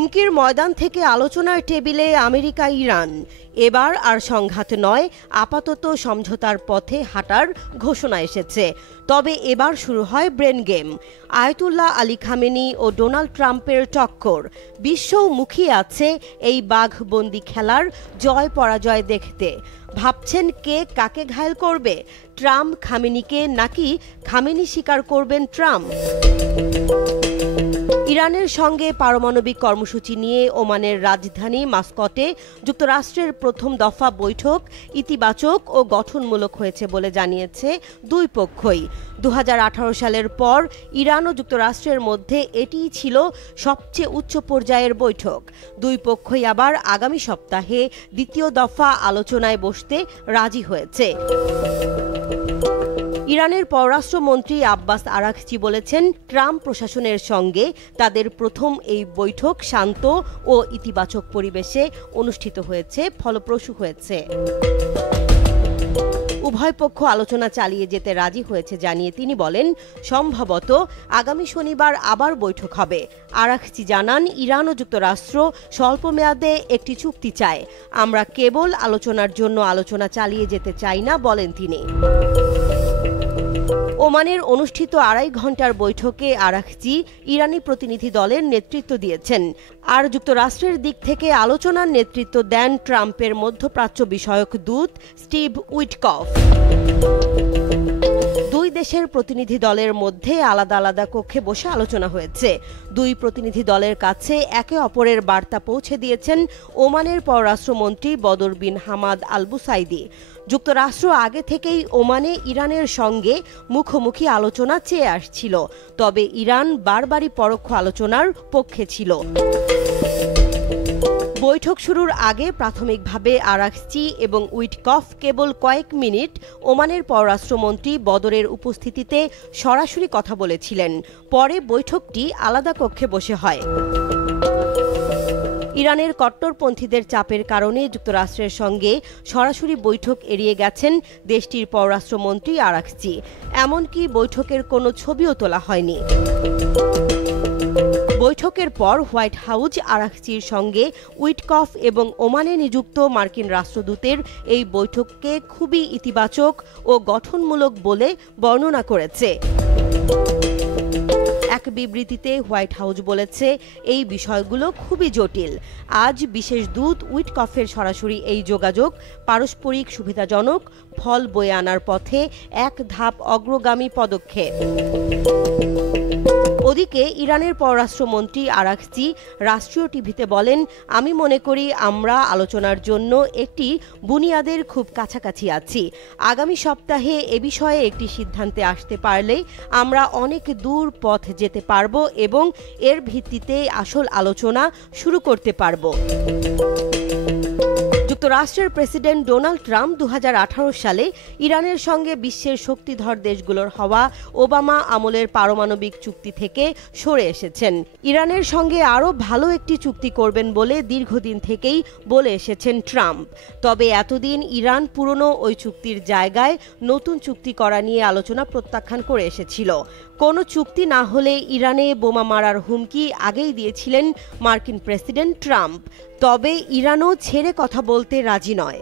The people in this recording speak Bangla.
হুমকির ময়দান থেকে আলোচনার টেবিলে আমেরিকা ইরান। এবার আর সংঘাত নয়, আপাতত সমঝোতার পথে হাঁটার ঘোষণা এসেছে। তবে এবার শুরু হয় brain game. Ayatollah Ali Khamenei ও ডোনাল্ড ট্রাম্পের টক্কর। বিশ্বও মুখিয়ে আছে এই বাঘবন্দি খেলার জয় পরাজয় দেখতে। ভাবছেন কে কাকে ঘায়েল করবে, ট্রাম্প খামেনিকে নাকি খামেনি স্বীকার করবেন ট্রাম্প? ইরানের সঙ্গে পারমাণবিক কর্মসূচি নিয়ে ওমানের রাজধানী মাস্কটে যুক্তরাষ্ট্রের প্রথম দফা বৈঠক ইতিবাচক ও গঠনমূলক হয়েছে বলে জানিয়েছে দুই পক্ষই। 2018 সালের পর ইরান ও যুক্তরাষ্ট্রের মধ্যে এটিই ছিল সবচেয়ে উচ্চ পর্যায়ের বৈঠক। দুই পক্ষই আবার আগামী সপ্তাহে দ্বিতীয় দফা আলোচনায় বসতে রাজি হয়েছে। ইরানের পররাষ্ট্রমন্ত্রী আব্বাস আরাঘচি বলেছেন, ট্রাম্প প্রশাসনের সঙ্গে তাদের প্রথম এই বৈঠক শান্ত ও ইতিবাচক পরিবেশে অনুষ্ঠিত হয়েছে, ফলপ্রসূ হয়েছে। উভয় পক্ষ আলোচনা চালিয়ে যেতে রাজি হয়েছে জানিয়ে তিনি বলেন, সম্ভবত আগামী শনিবার আবার বৈঠক হবে। আরাঘচি জানান, ইরান ও যুক্তরাষ্ট্র স্বল্প মেয়াদে একটি চুক্তি চায়। আমরা কেবল আলোচনার জন্য আলোচনা চালিয়ে যেতে চাই না, বলেন তিনি। ওমানের অনুষ্ঠিত 2.5 ঘণ্টার বৈঠকে আরাঘচি ইরানি প্রতিনিধি দলের নেতৃত্ব দিয়েছেন। আর যুক্তরাষ্ট্রের দিক থেকে আলোচনার নেতৃত্ব দেন ট্রাম্পের মধ্যপ্রাচ্য বিষয়ক দূত স্টিভ উইটকফ। দুই দেশের প্রতিনিধি দলের মধ্যে আলাদা আলাদা কক্ষে বসে আলোচনা হয়েছে। দুই প্রতিনিধি দলের কাছে একে অপরের বার্তা পৌঁছে দিয়েছেন ওমানের পররাষ্ট্রমন্ত্রী বদর বিন হামাদ আল বুসাইদি। যুক্তরাষ্ট্র আগে থেকেই ওমানে ইরানের সঙ্গে মুখোমুখি আলোচনা চেয়ে আসছিল, তবে ইরান বারবারই পরোক্ষ আলোচনার পক্ষে ছিল। বৈঠক শুরুর আগে প্রাথমিকভাবে আরাঘচি এবং উইটকফ কেবল কয়েক মিনিট ওমানের পররাষ্ট্রমন্ত্রী বদরের উপস্থিতিতে সরাসরি কথা বলেছিলেন। পরে বৈঠকটি আলাদা কক্ষে বসে হয়। ইরানের কট্টরপন্থীদের চাপের কারণে যুক্তরাষ্ট্রের সঙ্গে সরাসরি বৈঠক এড়িয়ে গেছেন দেশটির পররাষ্ট্রমন্ত্রী আরাঘচি। এমনকি বৈঠকের কোনো ছবিও তোলা হয়নি। বৈঠকের পর হোয়াইট হাউস আরাঘচির সঙ্গে উইটকফ এবং ওমানে নিযুক্ত মার্কিন রাষ্ট্রদূতের এই বৈঠককে খুবই ইতিবাচক ও গঠনমূলক বলে বর্ণনা করেছে। এক বিবৃতিতে হোয়াইট হাউস বলেছে, এই বিষয়গুলো খুবই জটিল। আজ বিশেষ দূত উইটকফের সরাসরি এই যোগাযোগ পারস্পরিক সুবিধাজনক ফল বয়ে আনার পথে এক ধাপ অগ্রগামী পদক্ষেপ। ওদিকে ইরানের পররাষ্ট্রমন্ত্রী আরাঘচি রাষ্ট্রীয় টিভিতে বলেন, আমি মনে করি আমরা আলোচনার জন্য একটি বুনিয়াদের খুব কাছাকাছি আছি। আগামী সপ্তাহে এ বিষয়ে একটি সিদ্ধান্তে আসতে পারলে আমরা অনেক দূর পথ যেতে পারব এবং এর ভিত্তিতে আসল আলোচনা শুরু করতে পারব। যুক্তরাষ্ট্রের প্রেসিডেন্ট ডোনাল্ড ট্রাম্প 2018 সালে ইরানের সঙ্গে বিশ্বের শক্তিধর দেশগুলোর হওয়া ওবামা আমলের পারমাণবিক চুক্তি থেকে সরে এসেছেন। ইরানের সঙ্গে আরও ভালো একটি চুক্তি করবেন বলে দীর্ঘদিন থেকেই বলে এসেছেন ট্রাম্প। তবে এতদিন ইরান পুরনো ওই চুক্তির জায়গায় নতুন চুক্তি করা নিয়ে আলোচনা প্রত্যাখ্যান করে এসেছিল। কোনো চুক্তি না হলে ইরানে বোমা মারার হুমকি আগেই দিয়েছিলেন মার্কিন প্রেসিডেন্ট ট্রাম্প। তবে ইরানও ছেড়ে কথা বলতে রাজি নয়।